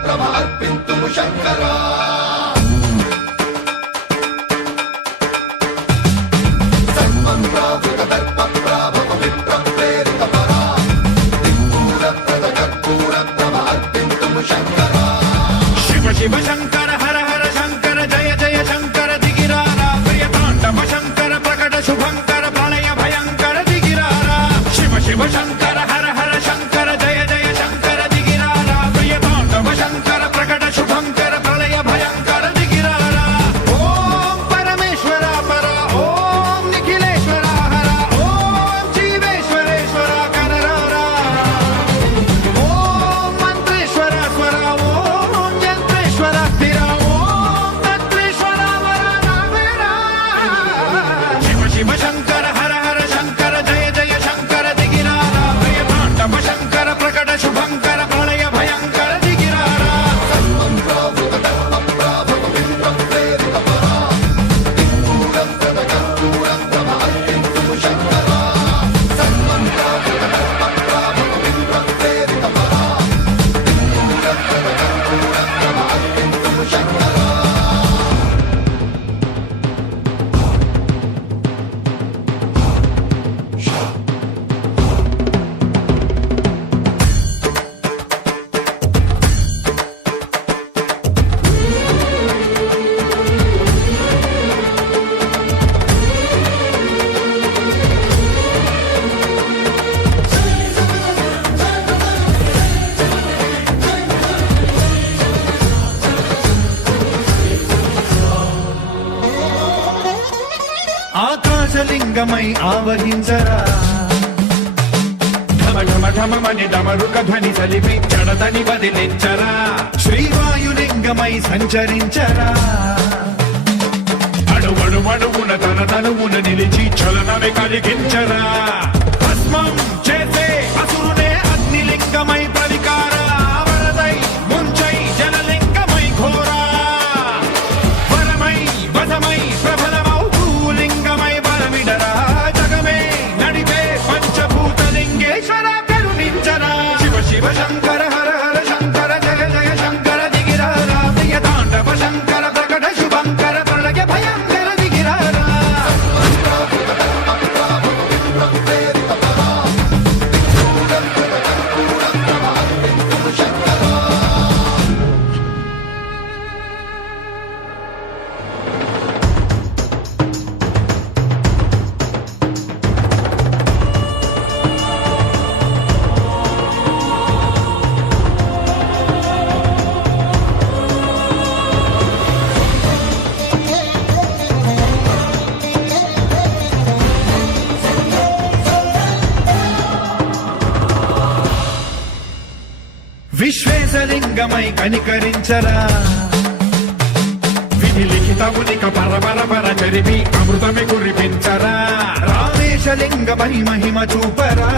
ప్రభ అర్పింతుము శంకరా సర్వం ప్రావృత దర్ప ప్రాభవ విప్ర ప్రేరిత పరా దిక్మూల ప్రద కర్పూర ప్రభ అర్పింతుము శంకరా శివ శివ శంకర హర హర శంకర జయ జయ శంకర దిగిరారా ప్రియ తాండవ శంకర ప్రకట శుభంకర ప్రళయ భయంకర దిగిరారా శివ శివ శంకర హర హర శంకర జయ జయ శంకర దిగిరారా ప్రియ తాండవ శంకర ప్రకట శుభంకర ప్రళయ భయంకర దిగిరారా ఓం పరమేశ్వర పర ఓం నిఖిలేశ్వర హర ఓం జీవేశ్వరేశ్వర కనరారా ఓం మంత్రేశ్వర స్వర ఓం యంత్రేశ్వర స్థిర ఓం తంత్రేశ్వర వర నావేరా శివ శివ శంకర హర హర శంకర జయ జయ శంకర దిగిరారా ప్రియ తాండవ శంకర ప్రకట శుభంకర ప్రళయ భయంకర దిగిరారా సర్వం ప్రావృత దర్ప ప్రాభవ విప్ర ప్రేరిత పరా దిక్మూల ప్రద కర్పూర ప్రభ అర్పింతుము శంకరా సర్వం ప్రావృత దర్ప ప్రాభవ విప్ర ప్రేరిత పరా దిక్మూల ప్రద కర్పూర ప్రభ అర్పింతుము శంకరా ఆకాశలింగమై ఆవహించరా ఢమ ఢమ ఢమమని డమరుక ధ్వని సలిపి జడదని వదిలించరా శ్రీవాయులింగమై సంచరించరా అణువణువున తన తనువున నిలిచి చలనమే కలిగించరా భస్మం చేసే అసురునే అగ్నిలింగమై ప్రవికారా వరదై ముంచై జలలింగమై ఘోరా వరమై వధమై ప్రబలమౌ భూలింగమై బలమిడరా జగమే నడిపే పంచభూతలింగేశ్వర కరుణించరా శివ శివ శంకర హర హర శంకర జయ జయ శంకర దిగిరారా ప్రియ తాండవ శంకర ప్రకట శుభంకర ప్రళయ భయంకర దిగిరారా ప్రేరిత పరా దిక్మూల ప్రద కర్పూర ప్రభ అర్పింతుము శంకరా విశ్వేశలింగమై కనికరించరా విధి లిఖితమునిక పరపర చరిపి అమృతమి కురిపించరా రామేశలింగమై మహిమ చూపరా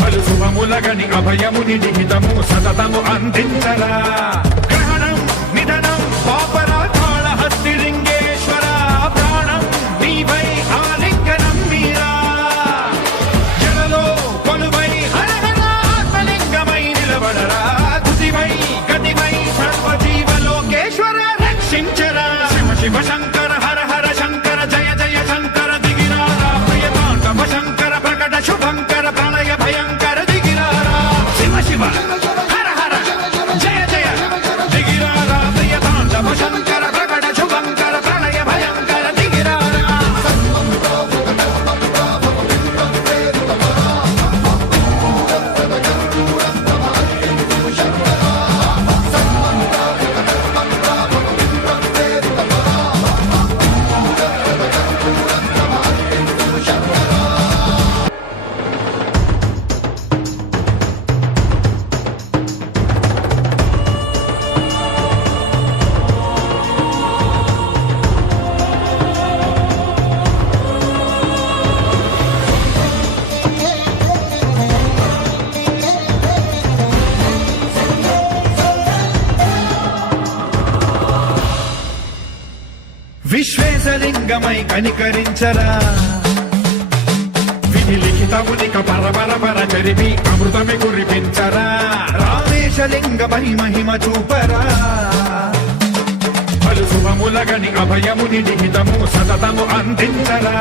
పలు శుభములగని అభయముని నిహితము సతతము అందించరా గ్రహణం నిధనం పాపరా కాళహస్తి లింగేశ్వర ప్రాణం నీవై ఆలింగనం మీరా జలలో కొలువై హర హర ఆత్మలింగమై నిలబడరా తుదివై గతివై సర్వజీవలోకేశ్వర రక్షించరా శివ శివ శంకర హర హర శంకర జయ జయ శంకర దిగిరారా ప్రియ తాండవ శంకర ప్రకట శుభంకర ప్రళయ భయంకర దిగిరారా శివ శివ హర హర జయ జయ దిగిరారా ప్రియ తాండవ శంకర ప్రకట శుభంకర ప్రళయ భయంకర దిగిరారా సర్వం ప్రావృత దర్ప ప్రాభవ విప్ర ప్రేరిత పరా దిక్మూల ప్రద కర్పూర ప్రభ అర్పింతుము శంకరా సర్వం ప్రావృత దర్ప ప్రాభవ విప్ర ప్రేరిత పరా దిక్మూల ప్రద కర్పూర ప్రభ అర్పింతుము శంకరా విశ్వేశలింగమై కనికరించరా విధి లిఖితమునిక పరపర చరిపి అమృతమి కురిపించరా రామేశలింగ మహిమ చూపరా పలు శుభములగని అభయముని లిఖితము సతతము అందించరా